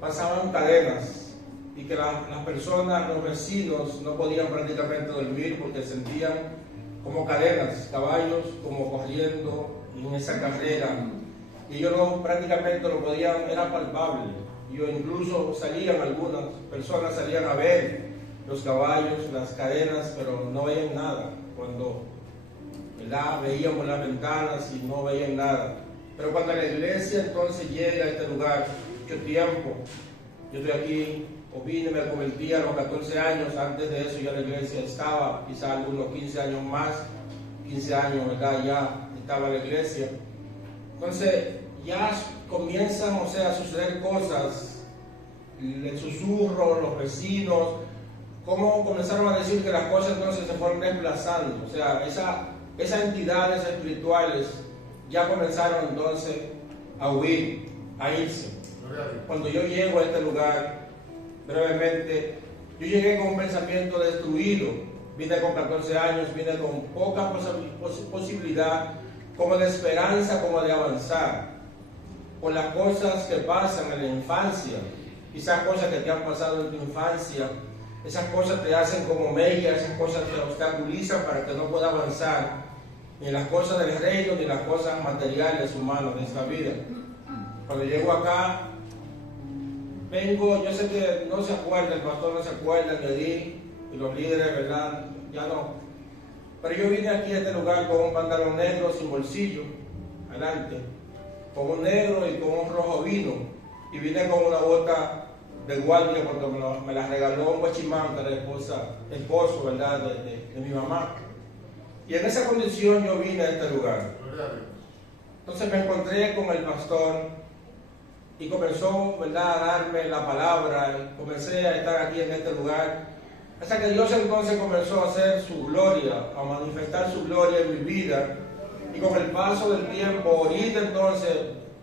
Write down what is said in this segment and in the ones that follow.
pasaban cadenas y que las personas, los vecinos, no podían prácticamente dormir porque sentían como cadenas, caballos como corriendo en esa carrera. Y ellos no, prácticamente lo podían, era palpable. Yo incluso algunas personas salían a ver los caballos, las cadenas, pero no veían nada. Cuando, ¿verdad?, veíamos las ventanas y no veían nada. Pero cuando la iglesia entonces llega a este lugar, mucho tiempo, yo estoy aquí, o vine, me convertí a los 14 años, antes de eso ya la iglesia estaba, quizás algunos 15 años más, 15 años, ¿verdad?, ya estaba la iglesia. Entonces ya comienzan, o sea, a suceder cosas, el susurro, los vecinos, cómo comenzaron a decir que las cosas entonces se fueron desplazando, o sea, esas entidades espirituales ya comenzaron entonces a huir, a irse. Cuando yo llego a este lugar, brevemente, yo llegué con un pensamiento destruido, vine con 14 años, vine con poca posibilidad, como de esperanza, como de avanzar, por las cosas que pasan en la infancia, esas cosas que te han pasado en tu infancia, esas cosas te hacen como mella, esas cosas te obstaculizan para que no puedas avanzar, ni en las cosas del reino, ni en las cosas materiales humanas de esta vida. Cuando llego acá, vengo, yo sé que no se acuerda, el pastor no se acuerda, Edith y los líderes, ¿verdad?, ya no. Pero yo vine aquí a este lugar con un pantalón negro sin bolsillo, adelante, con un negro y con un rojo vino, y vine con una bota de guardia porque me la regaló un guachimán de la esposo, ¿verdad?, de mi mamá. Y en esa condición yo vine a este lugar. Entonces me encontré con el pastor y comenzó, ¿verdad?, a darme la palabra, y comencé a estar aquí en este lugar. Hasta que Dios entonces comenzó a hacer su gloria, a manifestar su gloria en mi vida. Y con el paso del tiempo, ahorita entonces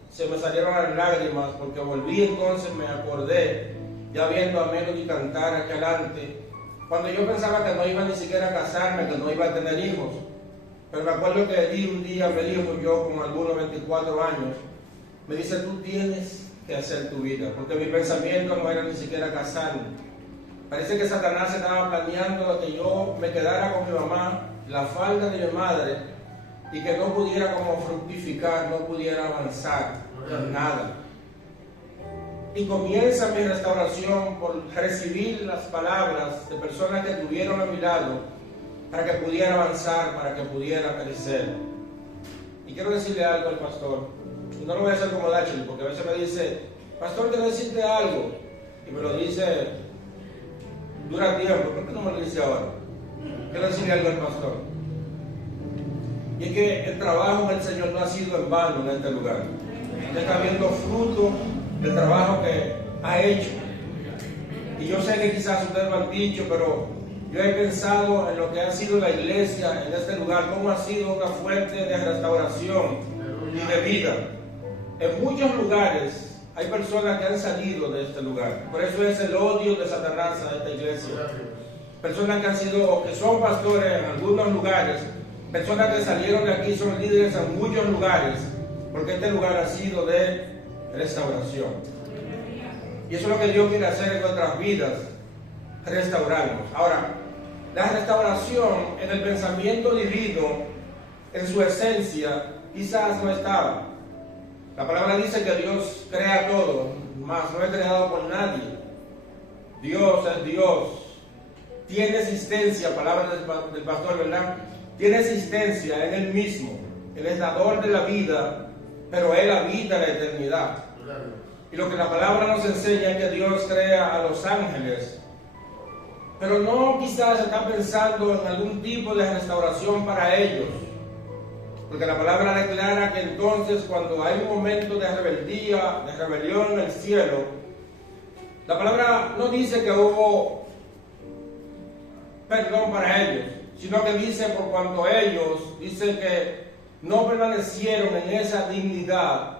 se me salieron las lágrimas, porque volví entonces, me acordé, ya viendo a Melody cantar aquí adelante, cuando yo pensaba que no iba ni siquiera a casarme, que no iba a tener hijos. Pero me acuerdo que Edith un día me dijo, yo con algunos 24 años, me dice, tú tienes que hacer tu vida, porque mi pensamiento no era ni siquiera casarme. Parece que Satanás estaba planeando que yo me quedara con mi mamá, la falda de mi madre, y que no pudiera como fructificar, no pudiera avanzar en nada. Y comienza mi restauración por recibir las palabras de personas que estuvieron a mi lado para que pudiera avanzar, para que pudiera crecer. Y quiero decirle algo al pastor, y no lo voy a hacer como Dachel, porque a veces me dice, pastor, quiero decirte algo, y me lo dice dura tiempo, ¿por qué no me lo dice ahora? Quiero decirle algo al pastor. Y es que el trabajo del Señor no ha sido en vano en este lugar. Usted está viendo fruto del trabajo que ha hecho. Y yo sé que quizás ustedes lo han dicho, pero yo he pensado en lo que ha sido la iglesia en este lugar, cómo ha sido una fuente de restauración y de vida. En muchos lugares hay personas que han salido de este lugar. Por eso es el odio de Satanás a esta iglesia. Personas que han sido, que son pastores en algunos lugares, personas que salieron de aquí, son líderes en muchos lugares, porque este lugar ha sido de restauración. Y eso es lo que Dios quiere hacer en nuestras vidas, restaurarnos. Ahora, la restauración en el pensamiento divino, en su esencia, quizás no estaba. La palabra dice que Dios crea todo, mas no es creado por nadie. Dios es Dios. Tiene existencia, palabra del pastor, ¿verdad? Tiene existencia en Él mismo. Él es dador de la vida, pero Él habita la eternidad. Y lo que la palabra nos enseña es que Dios crea a los ángeles. Pero no quizás está pensando en algún tipo de restauración para ellos. Porque la palabra declara que entonces cuando hay un momento de rebeldía, de rebelión en el cielo, la palabra no dice que hubo perdón para ellos, sino que dice por cuanto ellos, dice que no permanecieron en esa dignidad.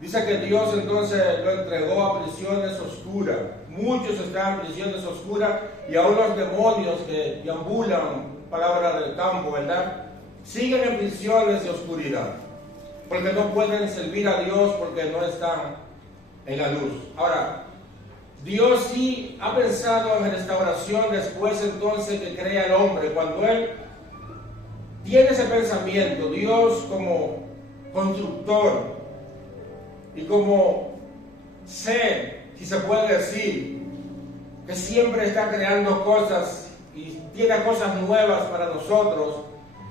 Dice que Dios entonces lo entregó a prisiones oscuras. Muchos están en prisiones oscuras y aún los demonios que deambulan, palabra del campo, ¿verdad?, siguen en prisiones de oscuridad, porque no pueden servir a Dios porque no están en la luz. Ahora, Dios sí ha pensado en restauración después entonces que crea al hombre. Cuando Él tiene ese pensamiento, Dios como constructor y como ser, si se puede decir, que siempre está creando cosas y tiene cosas nuevas para nosotros.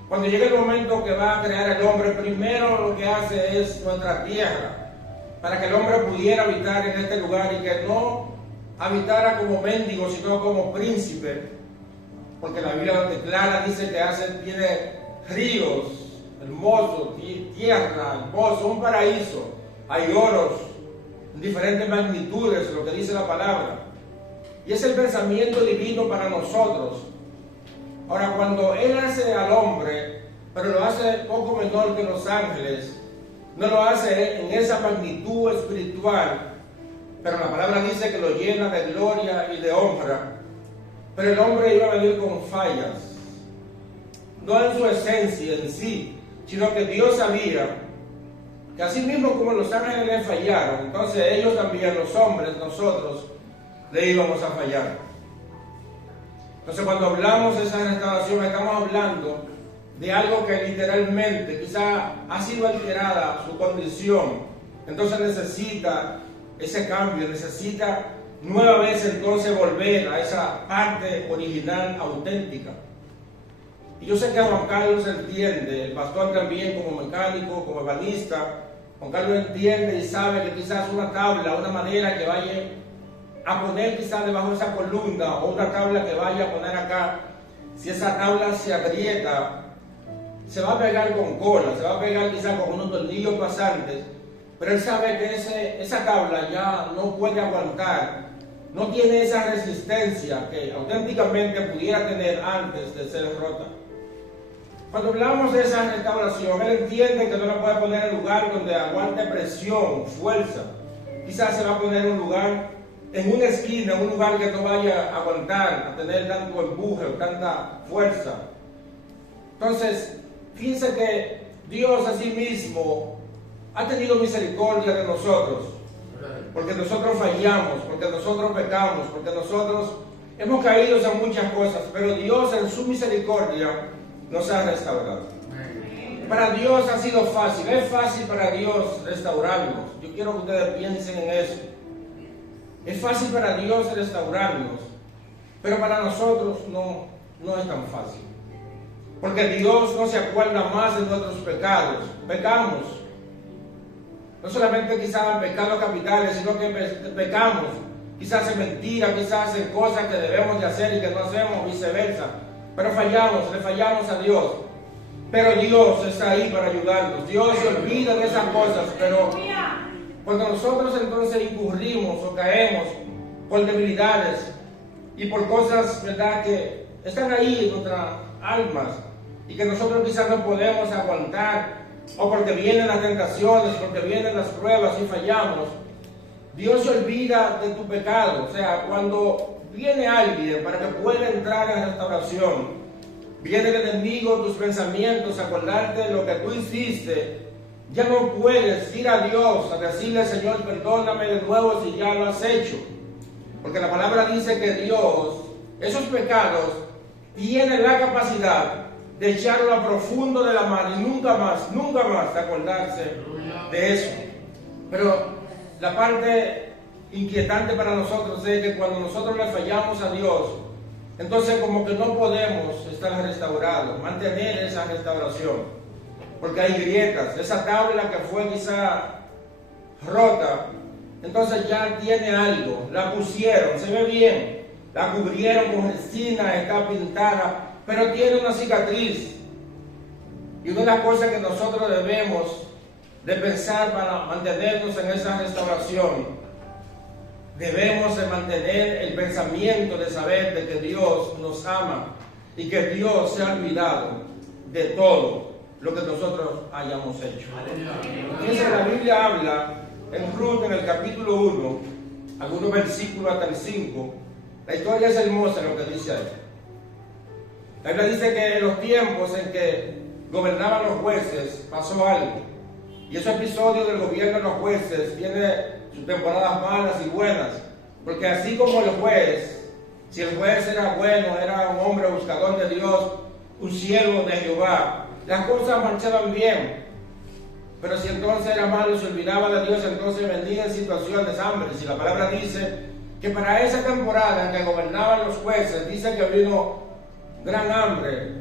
Cuando llega el momento que va a crear al hombre, primero lo que hace es nuestra tierra, para que el hombre pudiera habitar en este lugar y que no habitara como mendigo, sino como príncipe, porque la Biblia declara, dice que tiene ríos hermosos, tierra hermosa, un paraíso, hay oros en diferentes magnitudes, lo que dice la palabra, y es el pensamiento divino para nosotros. Ahora, cuando Él hace al hombre, pero lo hace poco menor que los ángeles, no lo hace en esa magnitud espiritual, pero la palabra dice que lo llena de gloria y de honra. Pero el hombre iba a venir con fallas, no en su esencia en sí, sino que Dios sabía que así mismo como los ángeles le fallaron, entonces ellos también, los hombres, nosotros, le íbamos a fallar. Entonces cuando hablamos de esa restauración, estamos hablando de algo que literalmente quizá ha sido alterada su condición, entonces necesita ese cambio, necesita nueva vez entonces volver a esa parte original, auténtica. Y yo sé que Juan Carlos entiende, el pastor también como mecánico, como ebanista, Juan Carlos entiende y sabe que quizás una tabla, una madera que vaya a poner quizás debajo de esa columna, o una tabla que vaya a poner acá, si esa tabla se agrieta, se va a pegar con cola, se va a pegar quizás con unos tornillos pasantes, pero él sabe que esa tabla ya no puede aguantar, no tiene esa resistencia que auténticamente pudiera tener antes de ser rota. Cuando hablamos de esa restauración, él entiende que no la puede poner en un lugar donde aguante presión, fuerza. Quizás se va a poner en un lugar, en una esquina, en un lugar que no vaya a aguantar, a tener tanto empuje o tanta fuerza. Entonces, fíjense que Dios a sí mismo ha tenido misericordia de nosotros, porque nosotros fallamos, porque nosotros pecamos, porque nosotros hemos caído en muchas cosas, pero Dios en su misericordia nos ha restaurado. Para Dios ha sido fácil, es fácil para Dios restaurarnos. Yo quiero que ustedes piensen en eso. Es fácil para Dios restaurarnos, pero para nosotros no es tan fácil. Porque Dios no se acuerda más de nuestros pecados. Pecamos. No solamente quizás en pecados capitales, sino que pecamos. Quizás en mentiras, quizás en cosas que debemos de hacer y que no hacemos, viceversa. Pero fallamos, le fallamos a Dios. Pero Dios está ahí para ayudarnos. Dios se olvida de esas cosas, pero cuando nosotros entonces incurrimos o caemos por debilidades y por cosas, ¿verdad?, que están ahí en nuestras almas y que nosotros quizás no podemos aguantar, o porque vienen las tentaciones, porque vienen las pruebas y fallamos, Dios se olvida de tu pecado. O sea, cuando viene alguien para que pueda entrar en la restauración, viene el enemigo, tus pensamientos, acordarte de lo que tú hiciste, ya no puedes ir a Dios a decirle: Señor, perdóname de nuevo si ya lo has hecho. Porque la palabra dice que Dios, esos pecados, tiene la capacidad de echarlo a profundo de la mar y nunca más acordarse de eso. Pero la parte inquietante para nosotros es que cuando nosotros le fallamos a Dios, entonces como que no podemos estar restaurados, mantener esa restauración. Porque hay grietas, esa tabla que fue quizá rota, entonces ya tiene algo, la pusieron, se ve bien, la cubrieron con resina, está pintada, pero tiene una cicatriz. Y una de las cosas que nosotros debemos de pensar para mantenernos en esa restauración, debemos de mantener el pensamiento de saber de que Dios nos ama y que Dios se ha olvidado de todo lo que nosotros hayamos hecho. Fíjense, la Biblia habla en Ruth, en el capítulo 1, algunos versículos hasta el 5. La historia es hermosa lo que dice ahí. La Biblia dice que en los tiempos en que gobernaban los jueces pasó algo. Y ese episodio del gobierno de los jueces tiene sus temporadas malas y buenas. Porque así como el juez, si el juez era bueno, era un hombre buscador de Dios, un siervo de Jehová, las cosas marchaban bien. Pero si entonces era malo y se olvidaba de Dios, entonces vendía en situaciones de hambre. Si la palabra dice que para esa temporada en que gobernaban los jueces, dice que vino gran hambre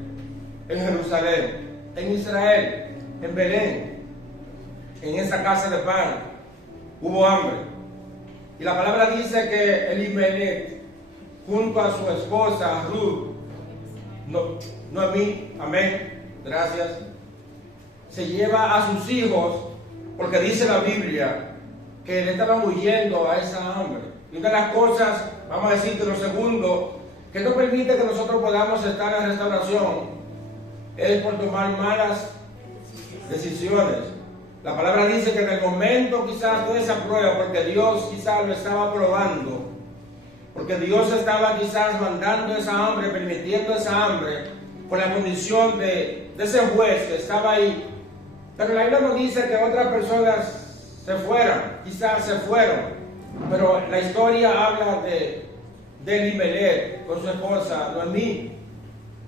en Jerusalén, en Israel, en Belén, en esa casa de pan, hubo hambre. Y la palabra dice que Elimelech, junto a su esposa Ruth, Noemí, amén, gracias, se lleva a sus hijos, porque dice la Biblia que le estaban huyendo a esa hambre. Y una de las cosas, vamos a decir que lo segundo, que no permite que nosotros podamos estar en restauración, es por tomar malas decisiones. La palabra dice que en el momento quizás de esa prueba, porque Dios quizás lo estaba probando, porque Dios estaba quizás mandando esa hambre, permitiendo esa hambre, por la condición de ese juez que estaba ahí. Pero la Biblia nos dice que otras personas se fueran, quizás se fueron, pero la historia habla de Elimelech con su esposa Noemí,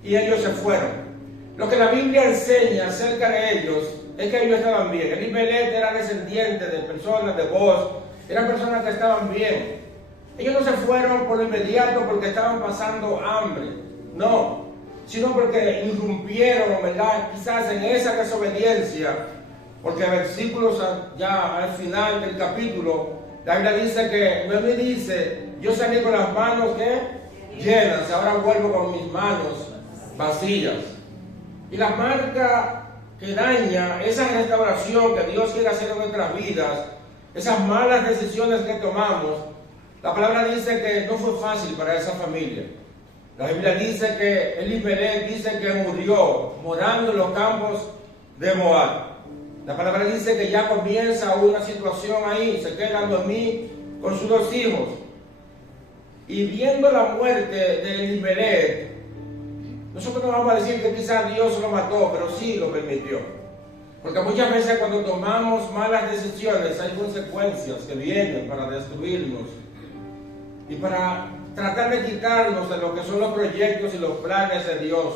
y ellos se fueron. Lo que la Biblia enseña acerca de ellos es que ellos estaban bien. Elimelech era descendiente de personas de Boaz, eran personas que estaban bien. Ellos no se fueron por lo inmediato porque estaban pasando hambre, no, sino porque irrumpieron, ¿verdad? Quizás en esa desobediencia, porque versículos ya al final del capítulo, la Biblia dice que Noemí dice: yo salí con las manos llenas, ahora vuelvo con mis manos vacías. Y la marca que daña esa restauración que Dios quiere hacer en nuestras vidas, esas malas decisiones que tomamos, la palabra dice que no fue fácil para esa familia. La Biblia dice que Elimelech dice que murió morando en los campos de Moab. La palabra dice que ya comienza una situación ahí, se queda Noemí con sus dos hijos. Y viendo la muerte de Elimelech, nosotros no vamos a decir que quizás Dios lo mató, pero sí lo permitió. Porque muchas veces cuando tomamos malas decisiones hay consecuencias que vienen para destruirnos y para tratar de quitarnos de lo que son los proyectos y los planes de Dios.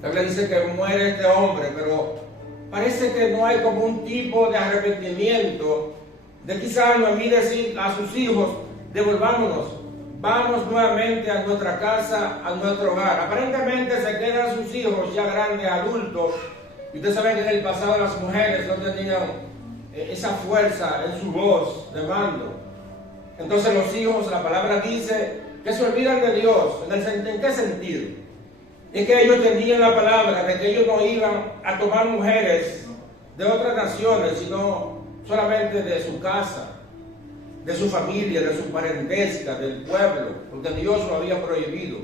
La Biblia dice que muere este hombre, pero parece que no hay como un tipo de arrepentimiento, de quizás Noemí decir a sus hijos: devolvámonos, vamos nuevamente a nuestra casa, a nuestro hogar. Aparentemente se quedan sus hijos ya grandes, adultos, y ustedes saben que en el pasado las mujeres no tenían esa fuerza en su voz de mando. Entonces los hijos, la palabra dice que se olvidan de Dios. ¿En qué sentido? Es que ellos tenían la palabra de que ellos no iban a tomar mujeres de otras naciones, sino solamente de su casa, de su familia, de su parentesca, del pueblo, porque Dios lo había prohibido.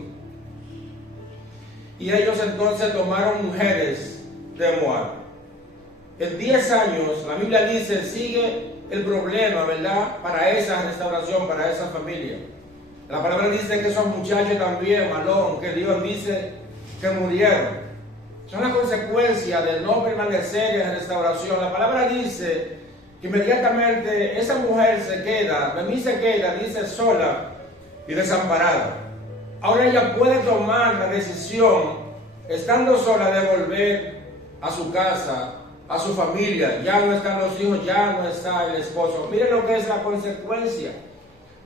Y ellos entonces tomaron mujeres de Moab. En 10 años, la Biblia dice, sigue el problema, ¿verdad? Para esa restauración, para esa familia. La palabra dice que esos muchachos también, Malón, que Dios dice que murieron. Son las consecuencias de no permanecer en restauración. La palabra dice que inmediatamente esa mujer se queda, Noemí se queda, dice, sola y desamparada. Ahora ella puede tomar la decisión, estando sola, de volver a su casa, a su familia. Ya no están los hijos, ya no está el esposo. Miren lo que es la consecuencia.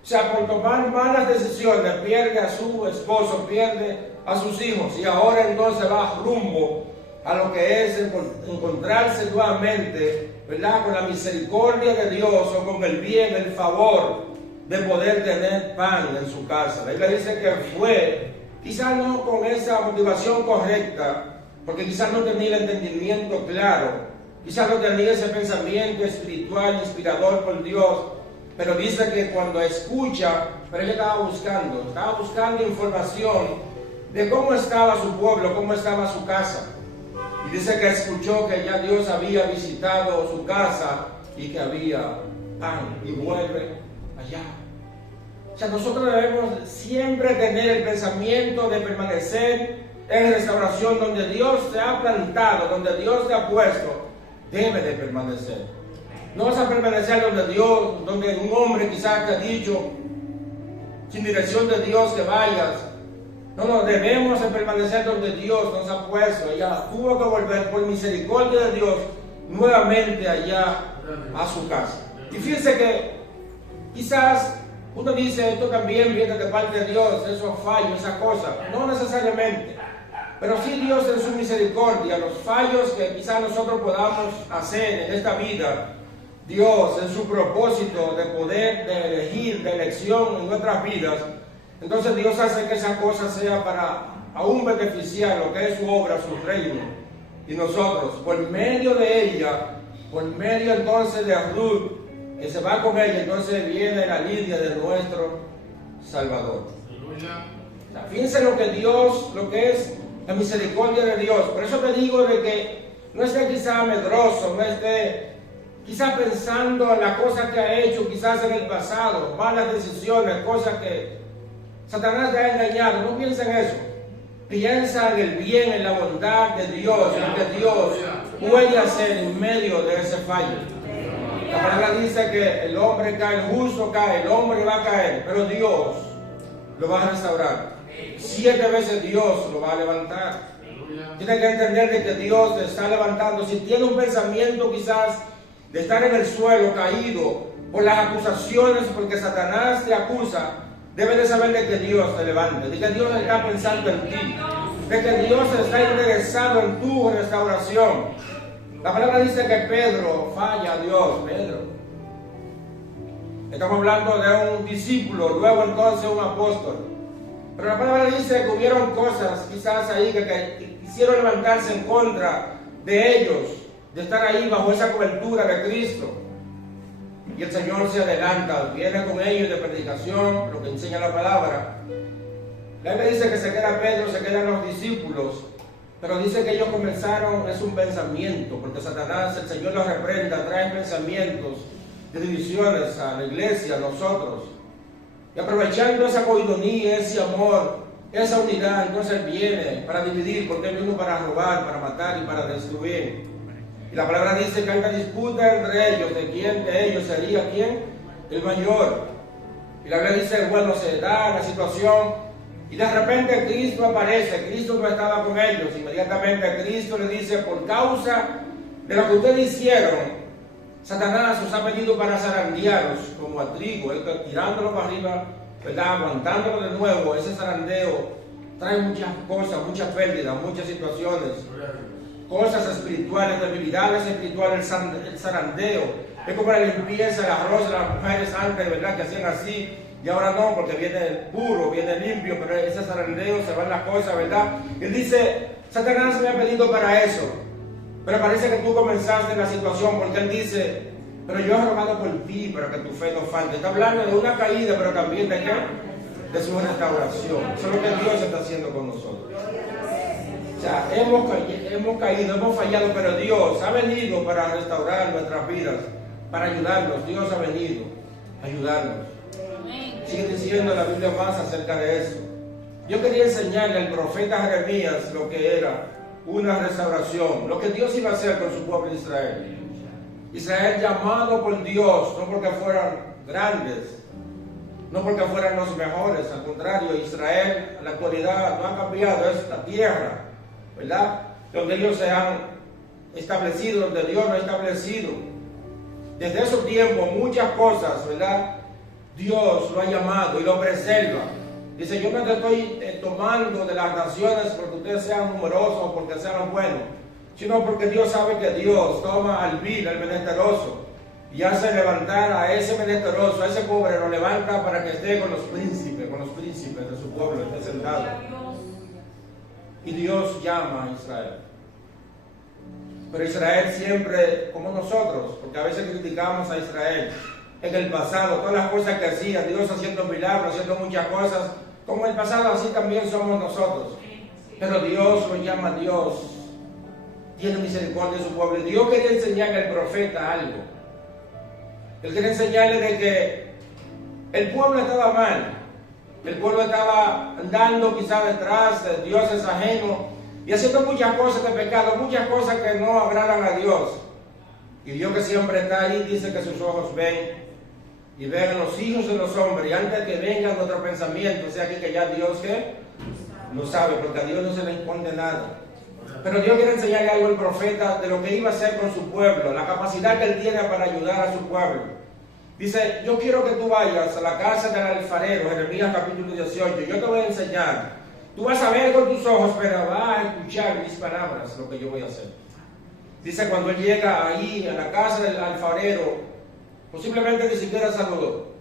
O sea, por tomar malas decisiones, pierde a su esposo, pierde a sus hijos, y ahora entonces va rumbo a lo que es encontrarse nuevamente, ¿verdad?, con la misericordia de Dios, o con el bien, el favor de poder tener pan en su casa. La Biblia dice que fue, quizás no con esa motivación correcta, porque quizás no tenía el entendimiento claro, quizás no tenía ese pensamiento espiritual, inspirador por Dios, pero dice que cuando escucha, pero ella estaba buscando información de cómo estaba su pueblo, cómo estaba su casa. Y dice que escuchó que ya Dios había visitado su casa y que había pan, y vuelve allá. O sea, nosotros debemos siempre tener el pensamiento de permanecer en restauración donde Dios se ha plantado, donde Dios te ha puesto, debe de permanecer. No vas a permanecer donde un hombre quizás te ha dicho, sin dirección de Dios que vayas. No, debemos de permanecer donde Dios nos ha puesto. Ella tuvo que volver por misericordia de Dios nuevamente allá a su casa. Y fíjense que quizás uno dice, esto también viene de parte de Dios, esos fallos, esa cosa. No necesariamente. Pero sí Dios en su misericordia, los fallos que quizás nosotros podamos hacer en esta vida, Dios en su propósito de poder, de elegir, de elección en nuestras vidas, entonces Dios hace que esa cosa sea para aún beneficiar lo que es su obra, su reino. Y nosotros, por medio de ella, por medio entonces de Ruth, que se va con ella, entonces viene la línea de nuestro Salvador. O sea, fíjense lo que Dios, lo que es la misericordia de Dios. Por eso te digo de que no esté quizás medroso, no esté quizás pensando en las cosas que ha hecho, quizás en el pasado, malas decisiones, cosas que Satanás te ha engañado. No piensa en eso. Piensa en el bien, en la bondad de Dios, en lo que Dios puede hacer en medio de ese fallo. La palabra dice que el hombre cae, el justo cae, el hombre va a caer, pero Dios lo va a restaurar. 7 veces Dios lo va a levantar. Tienes que entender de que Dios te está levantando. Si tiene un pensamiento quizás de estar en el suelo caído por las acusaciones, porque Satanás te acusa, debes de saber de que Dios te levante, de que Dios está pensando en ti, de que Dios está interesado en tu restauración. La palabra dice que Pedro falla a Dios. Pedro, estamos hablando de un discípulo, luego entonces un apóstol. Pero la palabra dice que hubieron cosas quizás ahí que quisieron levantarse en contra de ellos, de estar ahí bajo esa cobertura de Cristo. Y el Señor se adelanta, viene con ellos de predicación, lo que enseña la palabra. La Biblia dice que se queda Pedro, se quedan los discípulos, pero dice que ellos comenzaron, es un pensamiento, porque Satanás, el Señor los reprenda, trae pensamientos de divisiones a la iglesia, a nosotros. Y aprovechando esa coidonía, ese amor, esa unidad, entonces viene para dividir, porque Él vino para robar, para matar y para destruir. Y la palabra dice que hay una disputa entre ellos, de quién de ellos sería quién, el mayor. Y la Biblia dice, bueno, se da la situación, y de repente Cristo aparece. Cristo no estaba con ellos. Inmediatamente Cristo le dice, por causa de lo que ustedes hicieron, Satanás os ha pedido para zarandearos como a trigo, tirándolo para arriba, ¿verdad? Aguantándolo de nuevo. Ese zarandeo trae muchas cosas, muchas pérdidas, muchas situaciones, cosas espirituales, debilidades espirituales, el zarandeo. Es como la limpieza, el arroz de las mujeres antes, ¿verdad? Que hacían así, y ahora no, porque viene puro, viene limpio, pero ese zarandeo se van las cosas, ¿verdad? Él dice, Satanás me ha pedido para eso. Pero parece que tú comenzaste la situación, porque Él dice, pero yo he rogado por ti para que tu fe no falte. Está hablando de una caída, pero también de qué? De su restauración. Eso es lo que Dios está haciendo con nosotros. O sea, hemos caído, hemos fallado, pero Dios ha venido para restaurar nuestras vidas, para ayudarnos. Dios ha venido a ayudarnos. Sigue diciendo la Biblia más acerca de eso. Yo quería enseñarle al profeta Jeremías lo que era una restauración, lo que Dios iba a hacer con su pueblo Israel. Israel llamado por Dios, no porque fueran grandes, no porque fueran los mejores, al contrario, Israel en la actualidad no ha cambiado, es la tierra, ¿verdad? Donde ellos se han establecido, donde Dios lo ha establecido. Desde esos tiempos, muchas cosas, ¿verdad? Dios lo ha llamado y lo preserva. Dice, yo no te estoy tomando de las naciones porque ustedes sean numerosos o porque sean buenos, sino porque Dios sabe que Dios toma al vil, al menesteroso, y hace levantar a ese menesteroso, a ese pobre, lo levanta para que esté con los príncipes de su pueblo, esté sentado. Y Dios llama a Israel. Pero Israel siempre, como nosotros, porque a veces criticamos a Israel en el pasado, todas las cosas que hacía, Dios haciendo milagros, haciendo muchas cosas, como el pasado, así también somos nosotros. Pero Dios lo llama Dios, tiene misericordia de su pueblo. Y Dios quería enseñarle al profeta algo. Él quería enseñarle de que el pueblo estaba mal, el pueblo estaba andando quizás detrás de dioses ajenos y haciendo muchas cosas de pecado, muchas cosas que no agradan a Dios. Y Dios, que siempre está ahí, dice que sus ojos ven y ver a los hijos de los hombres, y antes que venga nuestro pensamiento, o sea que ya Dios que lo sabe, porque a Dios no se le esconde nada. Pero Dios quiere enseñarle algo al profeta de lo que iba a hacer con su pueblo, la capacidad que él tiene para ayudar a su pueblo. Dice, yo quiero que tú vayas a la casa del alfarero, Jeremías capítulo 18, yo te voy a enseñar. Tú vas a ver con tus ojos, pero vas a escuchar mis palabras, lo que yo voy a hacer. Dice, cuando él llega ahí a la casa del alfarero, posiblemente ni siquiera saludó.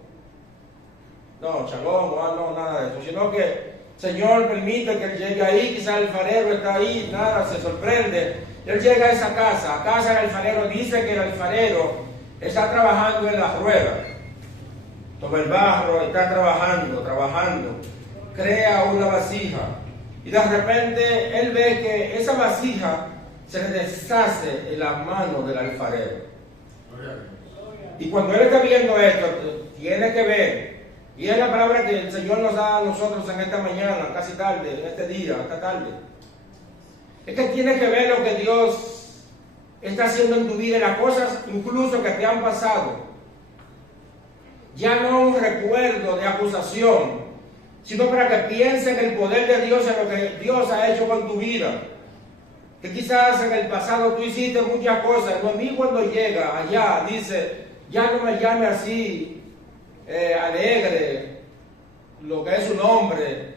No, chalón, no, nada de eso, sino que Señor permite que él llegue ahí, quizás el alfarero está ahí, nada, se sorprende. Él llega a esa casa, a casa del alfarero, dice que el alfarero está trabajando en la rueda. Toma el barro, está trabajando, crea una vasija. Y de repente él ve que esa vasija se le deshace en la mano del alfarero. Y cuando él está viendo esto, tiene que ver. Y es la palabra que el Señor nos da a nosotros en esta mañana, casi tarde, en este día, esta tarde. Es que tiene que ver lo que Dios está haciendo en tu vida y las cosas incluso que te han pasado. Ya no un recuerdo de acusación, sino para que pienses en el poder de Dios, en lo que Dios ha hecho con tu vida. Que quizás en el pasado tú hiciste muchas cosas. A mí cuando llega allá dice, ya no me llame así, alegre, lo que es su nombre,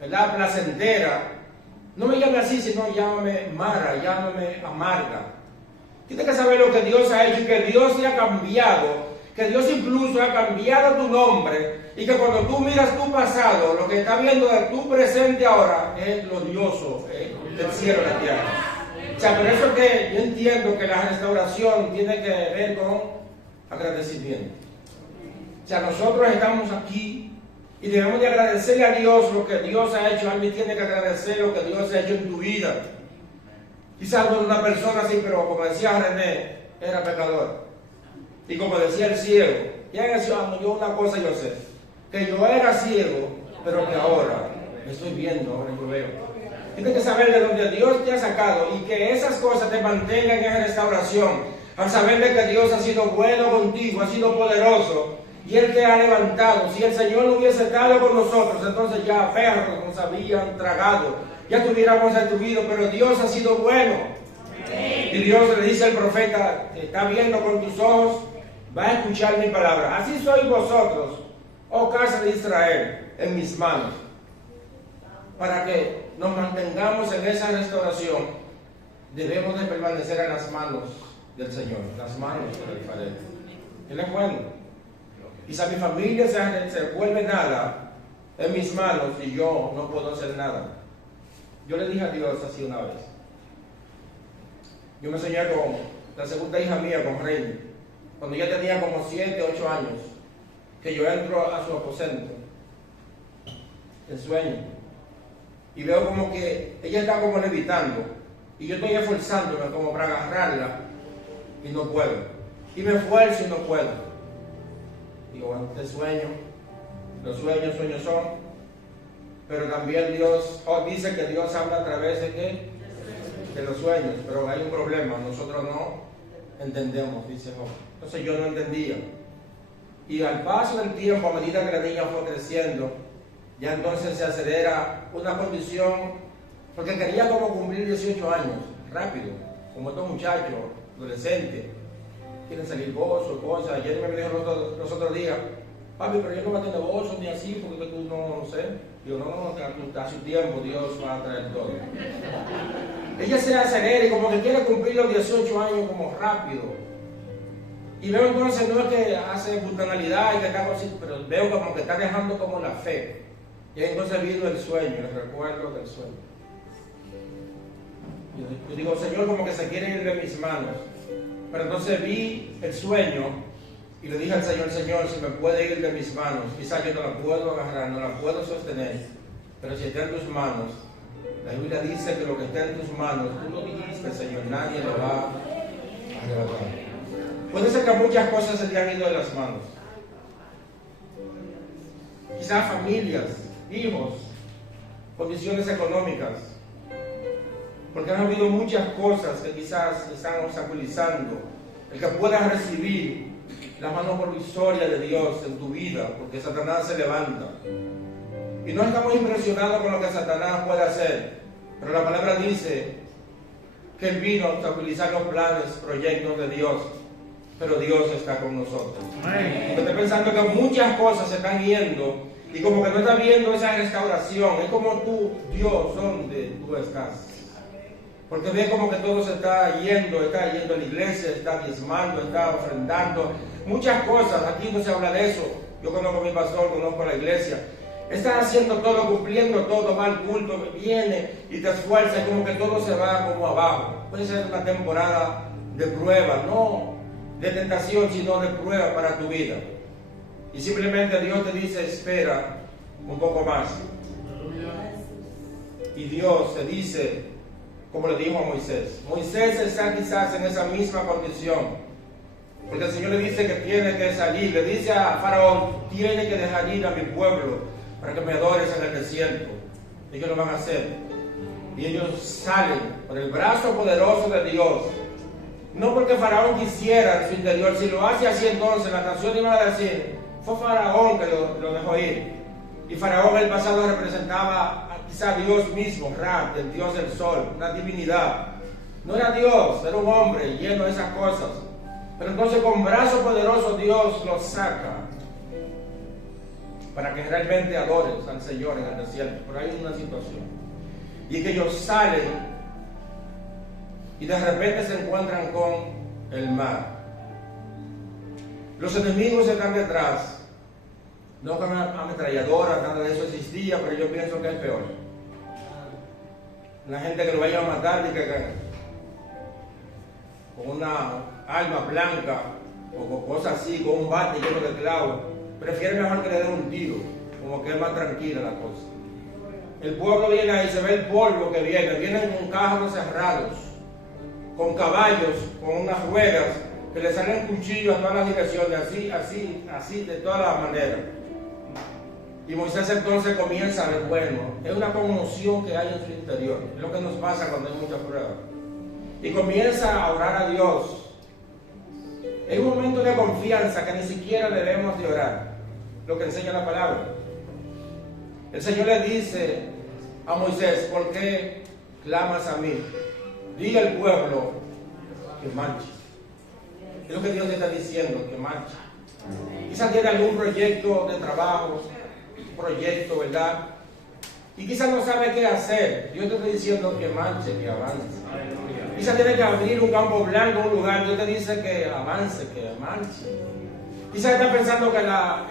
¿verdad? Placentera. No me llame así, sino llámame Mara, llámame amarga. Tienes que saber lo que Dios ha hecho y que Dios te ha cambiado, que Dios incluso ha cambiado tu nombre y que cuando tú miras tu pasado, lo que estás viendo de tu presente ahora es glorioso del cielo y la tierra. O sea, por eso es que yo entiendo que la restauración tiene que ver con agradecimiento. O sea, nosotros estamos aquí y debemos de agradecerle a Dios lo que Dios ha hecho. Alguien tiene que agradecer lo que Dios ha hecho en tu vida. Quizás una persona así, pero como decía René, era pecador. Y como decía el ciego, ¿quién es ciego? Yo una cosa yo sé, que yo era ciego, pero que ahora me estoy viendo, ahora yo veo. Tienes que saber de dónde Dios te ha sacado y que esas cosas te mantengan en restauración. Al saber de que Dios ha sido bueno contigo, ha sido poderoso, y Él te ha levantado. Si el Señor no hubiese estado con nosotros, entonces ya perros nos habían tragado, ya estuviéramos destruidos, pero Dios ha sido bueno. Amén. Y Dios le dice al profeta, te está viendo con tus ojos, va a escuchar mi palabra. Así sois vosotros, oh casa de Israel, en mis manos, para que nos mantengamos en esa restauración. Debemos de permanecer en las manos del Señor, las manos del alfarero. Él es bueno. Y si mi familia se vuelve nada en mis manos y yo no puedo hacer nada. Yo le dije a Dios así una vez. Yo me soñé con la segunda hija mía, con Rey, cuando ella tenía como 7, 8 años, que yo entro a su aposento, en sueño, y veo como que ella está como levitando, y yo estoy esforzándome como para agarrarla, y no puedo. Y me esfuerzo y no puedo. Digo, bueno, este sueño, los sueños son, pero también Dios dice que Dios habla a través de ¿qué? De los sueños, pero hay un problema, nosotros no entendemos, dice Job. Entonces yo no entendía. Y al paso del tiempo, a medida que la niña fue creciendo, ya entonces se acelera una condición, porque quería como cumplir 18 años, rápido, como estos muchachos, adolescentes. Quieren salir bolsos, cosas. Ayer me dijo los otros días, papi, pero yo no voy a tener bolsos ni así, porque tú no sé. Yo no, a su tiempo Dios va a traer todo. Ella se acelera y como que quiere cumplir los 18 años como rápido. Y veo entonces, no es que hace funcionalidad y que está así, pero veo como que está dejando como la fe. Y entonces vino el sueño, el recuerdo del sueño. Yo digo, Señor, como que se quiere ir de mis manos. Pero entonces vi el sueño y le dije al Señor, Señor, si me puede ir de mis manos, quizás yo no la puedo agarrar, no la puedo sostener, pero si está en tus manos, la Biblia dice que lo que está en tus manos, tú lo dijiste, Señor, nadie lo va a arrebatar. Puede ser que muchas cosas se te han ido de las manos. Quizás familias, hijos, condiciones económicas, porque han habido muchas cosas que quizás están obstaculizando el que puedas recibir la mano provisoria de Dios en tu vida, porque Satanás se levanta. Y no estamos impresionados con lo que Satanás puede hacer, pero la palabra dice que Él vino a obstaculizar los planes, proyectos de Dios, pero Dios está con nosotros. Porque estoy pensando que muchas cosas se están yendo y como que no está viendo esa restauración. Es como tú, Dios, ¿dónde tú estás? Porque ve como que todo se está yendo a la iglesia, está diezmando, está ofrendando, muchas cosas. Aquí no se habla de eso. Yo conozco a mi pastor, conozco a la iglesia. Están haciendo todo, cumpliendo todo, va al culto, viene y te esfuerza, y como que todo se va como abajo. Puede ser una temporada de prueba, no de tentación, sino de prueba para tu vida. Y simplemente Dios te dice, espera un poco más. Y Dios te dice, como le dijo a Moisés, Moisés está quizás en esa misma condición, porque el Señor le dice que tiene que salir, le dice a Faraón, tiene que dejar ir a mi pueblo para que me adores en el desierto. Ellos lo van a hacer. Y ellos salen por el brazo poderoso de Dios. No porque Faraón quisiera en su interior. Si lo hace así, entonces la canción iba a decir, fue Faraón que lo dejó ir. Y Faraón en el pasado representaba quizá a Dios mismo, Ra, el Dios del sol, una divinidad. No era Dios, era un hombre lleno de esas cosas. Pero entonces con brazo poderoso Dios los saca para que realmente adores al Señor en el desierto. Por ahí hay una situación. Y que ellos salen y de repente se encuentran con el mar. Los enemigos están detrás. No que ametralladora, nada de eso existía, pero yo pienso que es peor. La gente que lo vaya a matar y que con una arma blanca o con cosas así, con un bate lleno de clavos, prefiere mejor que le den un tiro, como que es más tranquila la cosa. El pueblo viene ahí, se ve el polvo que vienen con carros cerrados, con caballos, con unas ruedas, que le salen cuchillos a todas las direcciones, así, de todas las maneras. Y Moisés entonces comienza a ver, bueno, es una conmoción que hay en su interior, es lo que nos pasa cuando hay mucha prueba. Y comienza a orar a Dios. Es un momento de confianza que ni siquiera debemos de orar, lo que enseña la palabra. El Señor le dice a Moisés, ¿por qué clamas a mí? Diga al pueblo que marche. Es lo que Dios te está diciendo, que marche. Quizás tiene algún proyecto de trabajo, proyecto, ¿verdad? Y quizás no sabe qué hacer. Dios te está diciendo que marche, que avance. Quizás tiene que abrir un campo blanco, un lugar. Dios te dice que avance, que marche. Quizás estás pensando que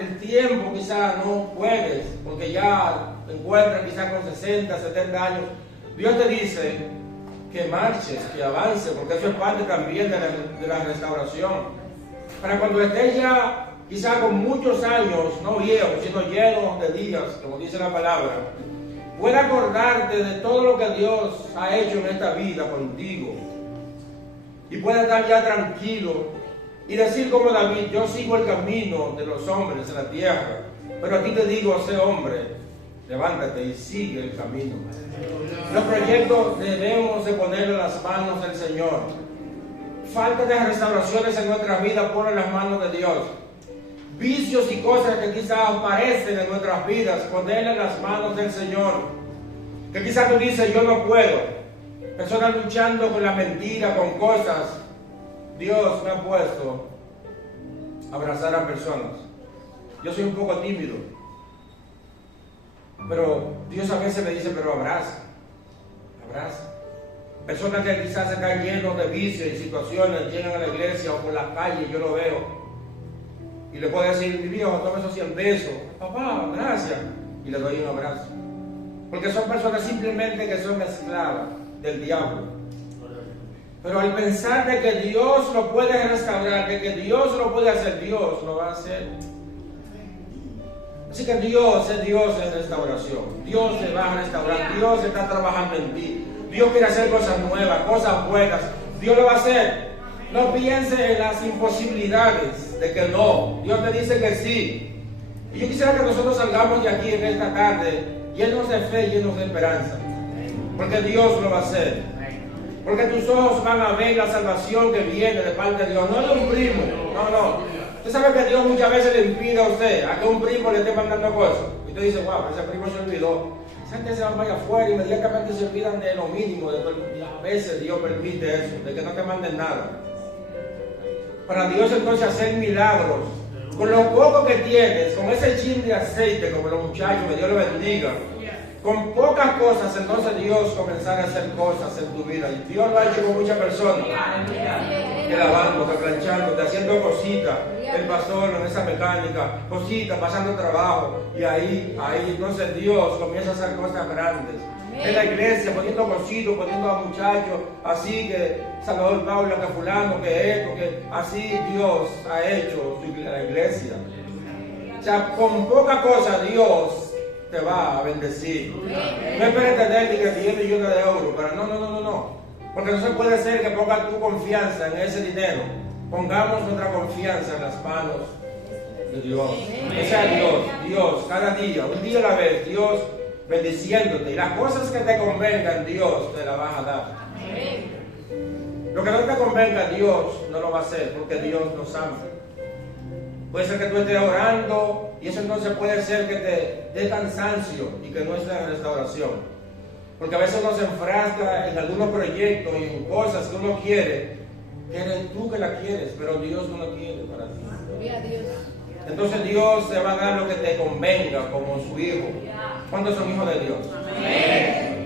el tiempo quizás no puedes, porque ya te encuentras quizás con 60, 70 años. Dios te dice que marches, que avance, porque eso es parte también de la restauración. Para cuando estés ya quizás con muchos años, no viejos, sino llenos de días, como dice la palabra, pueda acordarte de todo lo que Dios ha hecho en esta vida contigo. Y pueda estar ya tranquilo y decir como David, yo sigo el camino de los hombres en la tierra, pero a ti te digo, sé hombre, levántate y sigue el camino. Los proyectos debemos de poner en las manos del Señor. Falta de restauraciones en nuestras vidas, ponlo en las manos de Dios. Vicios y cosas que quizás aparecen en nuestras vidas, ponerlas en las manos del Señor. Que quizás tú dices, yo no puedo. Personas luchando con la mentira, con cosas. Dios me ha puesto a abrazar a personas. Yo soy un poco tímido, pero Dios a veces me dice, pero abraza. Personas que quizás están llenos de vicios y situaciones, llegan a la iglesia o por la calle, yo lo veo. Y le puedo decir, mi viejo, toma esos 100 pesos. Papá, gracias. Y le doy un abrazo. Porque son personas simplemente que son esclavas del diablo. Pero al pensar de que Dios lo puede restaurar, de que Dios lo puede hacer, Dios lo va a hacer. Así que Dios es Dios en restauración. Dios te va a restaurar. Dios está trabajando en ti. Dios quiere hacer cosas nuevas, cosas buenas. Dios lo va a hacer. No pienses en las imposibilidades de que no. Dios te dice que sí. Y yo quisiera que nosotros salgamos de aquí en esta tarde llenos de fe, llenos de esperanza. Porque Dios lo va a hacer. Porque tus ojos van a ver la salvación que viene de parte de Dios. No de un primo. No. Usted sabe que Dios muchas veces le impide a usted a que un primo le esté mandando cosas. Y usted dice, wow, ese primo se olvidó. Esa gente se va allá afuera y inmediatamente se olvidan de lo mínimo. Y a veces Dios permite eso, de que no te manden nada. Para Dios entonces hacer milagros. Con lo poco que tienes, con ese chin de aceite, como los muchachos, que Dios los bendiga. Con pocas cosas, entonces Dios comenzará a hacer cosas en tu vida. Y Dios lo ha hecho con muchas personas. Lavándote, planchándote, haciendo cositas. El pastor en esa mecánica, cositas, pasando trabajo. Y ahí, entonces Dios comienza a hacer cosas grandes. En la iglesia, poniendo cositos, poniendo a muchachos, así que Salvador Pablo, que fulano, que esto, que así Dios ha hecho la iglesia. O sea, con poca cosa Dios te va a bendecir. No esperes tener ni que 10 millones de euros, pero no. Porque no se puede ser que pongas tu confianza en ese dinero. Pongamos nuestra confianza en las manos de Dios. Que sea Dios, cada día, un día a la vez, Dios bendiciéndote. Y las cosas que te convengan, Dios te las va a dar. Lo que no te convenga, Dios no lo va a hacer, porque Dios nos ama. Puede ser que tú estés orando y eso entonces puede ser que te dé cansancio y que no estés en restauración. Porque a veces uno se enfrasca en algunos proyectos y en cosas que uno quiere, que eres tú que la quieres, pero Dios no lo quiere para ti. Entonces Dios te va a dar lo que te convenga como su hijo. ¿Cuántos son hijos de Dios?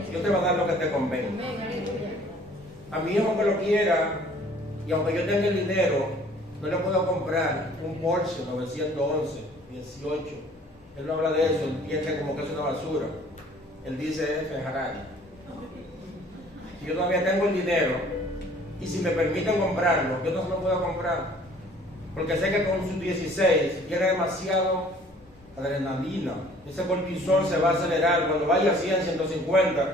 Dios te va a dar lo que te convenga. A mi hijo que lo quiera, y aunque yo tenga el dinero, no le puedo comprar un Porsche 911, 18. Él no habla de eso, él piensa como que es una basura. Él dice Ferrari. Y yo todavía tengo el dinero, y si me permiten comprarlo, yo no se lo puedo comprar. Porque sé que con sus 16 quiere demasiado adrenalina. Ese cortisol se va a acelerar cuando vaya a 100, 150,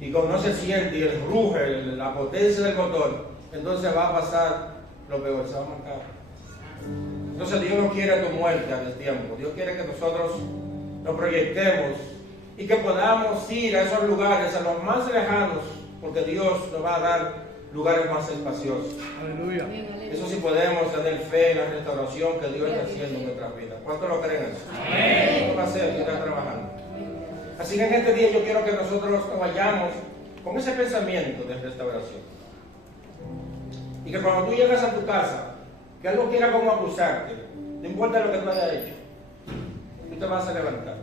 y cuando no se siente y el ruge, la potencia del motor, entonces va a pasar lo peor, se va a matar. Entonces Dios no quiere tu muerte a destiempo. Dios quiere que nosotros nos proyectemos y que podamos ir a esos lugares, a los más lejanos, porque Dios nos va a dar lugares más espaciosos. Aleluya. Eso sí podemos tener fe en la restauración que Dios está haciendo en nuestras vidas. ¿Cuántos lo creen eso? Amén. ¿Cómo va a ser? Dios está trabajando. Así que en este día yo quiero que nosotros nos vayamos con ese pensamiento de restauración. Y que cuando tú llegas a tu casa, que algo quiera como acusarte, no importa lo que tú hayas hecho, tú te vas a levantar.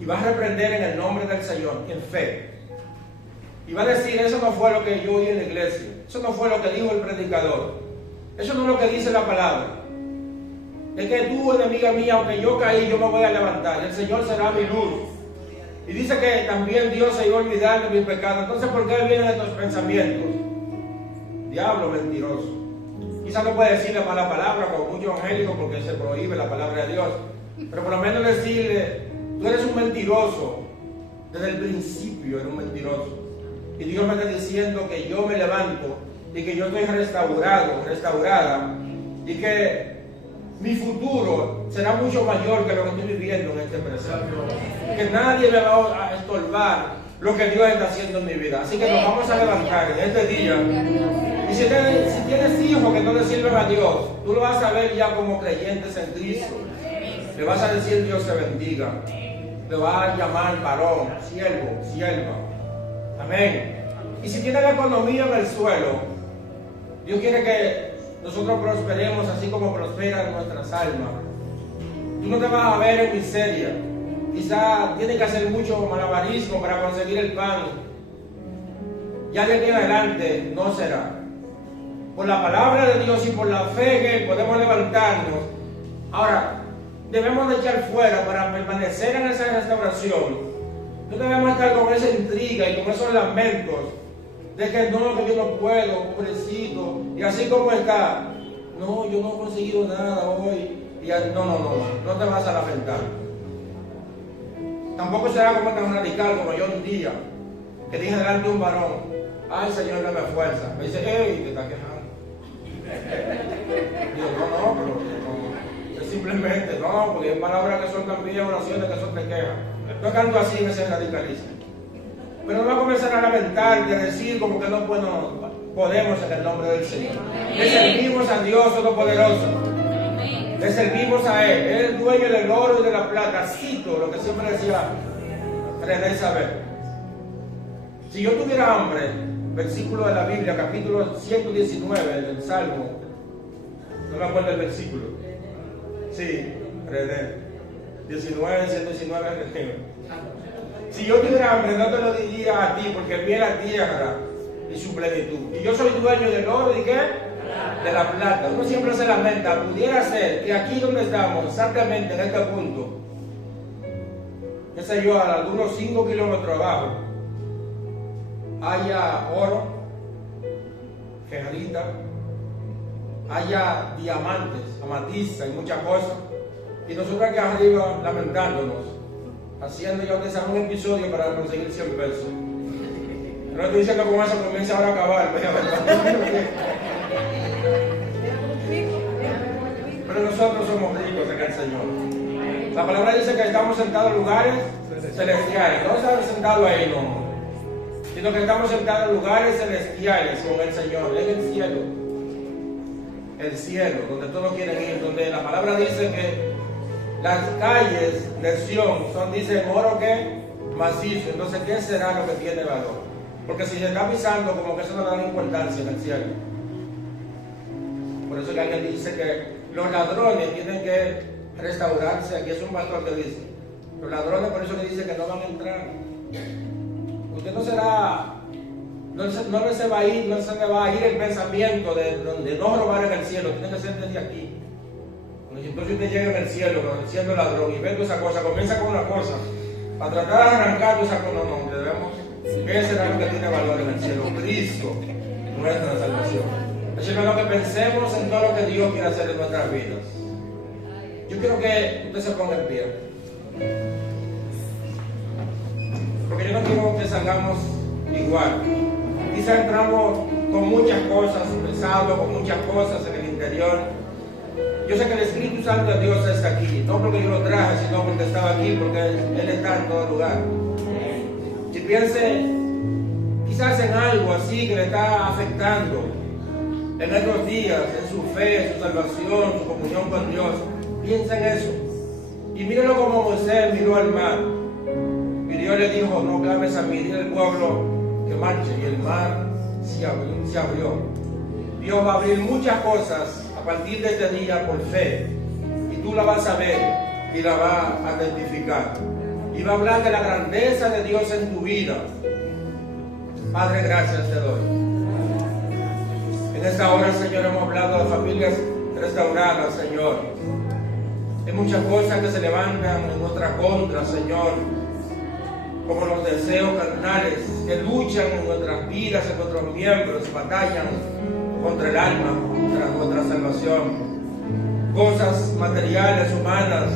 Y vas a reprender en el nombre del Señor, en fe. Y va a decir, eso no fue lo que yo oí en la iglesia, eso no fue lo que dijo el predicador, eso no es lo que dice la palabra. Es que tú, enemiga mía, aunque yo caí, yo me voy a levantar, el Señor será mi luz. Y dice que también Dios se iba a olvidar de mis pecados. Entonces, ¿por qué vienen estos pensamientos? Diablo mentiroso. Quizás no puede decirle mala palabra como muchos evangélicos porque se prohíbe la palabra de Dios. Pero por lo menos decirle, tú eres un mentiroso. Desde el principio eres un mentiroso. Y Dios me está diciendo que yo me levanto y que yo estoy restaurada, y que mi futuro será mucho mayor que lo que estoy viviendo en este presente. Que nadie me va a estorbar lo que Dios está haciendo en mi vida. Así que nos vamos a levantar en este día. Y si tienes hijos que no le sirven a Dios, tú lo vas a ver ya como creyentes en Cristo. Le vas a decir Dios te bendiga. Le vas a llamar varón, siervo, sierva. Amén. Y si tienes la economía en el suelo, Dios quiere que nosotros prosperemos así como prosperan nuestras almas. Tú no te vas a ver en miseria. Quizá tienes que hacer mucho malabarismo para conseguir el pan. Ya de aquí en adelante no será. Por la palabra de Dios y por la fe en Él podemos levantarnos. Ahora, debemos de echar fuera para permanecer en esa restauración. No debemos estar con esa intriga y con esos lamentos de que no, que yo no puedo, pobrecito, y así como está. No, yo no he conseguido nada hoy. Y no te vas a lamentar. Tampoco será como tan radical como yo un día, que dije delante de un varón, ay Señor, dame fuerza. Me dice, hey, te estás quejando. Digo, no, pero es simplemente, no, porque hay palabras que son también oraciones que son de queja. No canto así en ese radicalismo. Pero no va a comenzar a lamentar, de decir como que no puedo, podemos en el nombre del Señor. Le servimos a Dios Todopoderoso. Le servimos a Él. Él es el dueño del oro y de la plata. Cito lo que siempre decía René Isabel. Si yo tuviera hambre, versículo de la Biblia, capítulo 119 del Salmo, no me acuerdo el versículo. Sí, René. 119, René. Si yo tuviera hambre, no te lo diría a ti, porque vi la tierra y su plenitud. Y yo soy dueño del oro y ¿qué? De la plata. Uno siempre se lamenta. Pudiera ser que aquí donde estamos, exactamente en este punto, qué sé yo, a algunos 5 kilómetros abajo, haya oro, gejarita, haya diamantes, amatista y muchas cosas. Y nosotros aquí arriba lamentándonos, haciendo ya un episodio para conseguir 100 pesos. No estoy diciendo cómo eso comienza ahora a acabar, pero nosotros somos ricos en el Señor. La palabra dice que estamos sentados en lugares celestiales. No estamos sentados ahí, no, sino que estamos sentados en lugares celestiales con el Señor, en el cielo. El cielo, donde todos quieren ir, donde la palabra dice que las calles de Sión son, dicen, oro que macizo. Entonces, ¿qué será lo que tiene valor? Porque si se está pisando, como que eso no da importancia en el cielo. Por eso que alguien dice que los ladrones tienen que restaurarse. Aquí es un pastor que dice, los ladrones, por eso que dice que no van a entrar. Usted no será, no se va a ir, no se le va a ir el pensamiento de no robar en el cielo. Tiene que ser desde aquí. Entonces usted llega en el cielo siendo ladrón y ve toda esa cosa, comienza con una cosa, para tratar de arrancar toda esa cosa, no, debemos, ¿qué será lo que tiene valor en el cielo? Cristo, nuestra salvación. Eso es lo que pensemos en todo lo que Dios quiere hacer en nuestras vidas. Yo quiero que usted se ponga en pie, porque yo no quiero que salgamos igual. Quizá entramos con muchas cosas, pesados, con muchas cosas en el interior. Yo sé que el Espíritu Santo de Dios está aquí, no porque yo lo traje, sino porque estaba aquí, porque Él está en todo lugar. Si piense quizás en algo así que le está afectando en estos días, en su fe, su salvación, su comunión con Dios, piensa en eso. Y míralo como Moisés miró al mar. Y Dios le dijo, no clames a mí, dile al pueblo que marche. Y el mar se abrió. Dios va a abrir muchas cosas a partir de este día por fe, y tú la vas a ver y la vas a identificar y va a hablar de la grandeza de Dios en tu vida. Padre, gracias te doy. En esta hora, Señor, hemos hablado de familias restauradas, Señor. Hay muchas cosas que se levantan en nuestra contra, Señor, como los deseos carnales que luchan en nuestras vidas, en nuestros miembros, batallan contra el alma, contra nuestra salvación. Cosas materiales, humanas,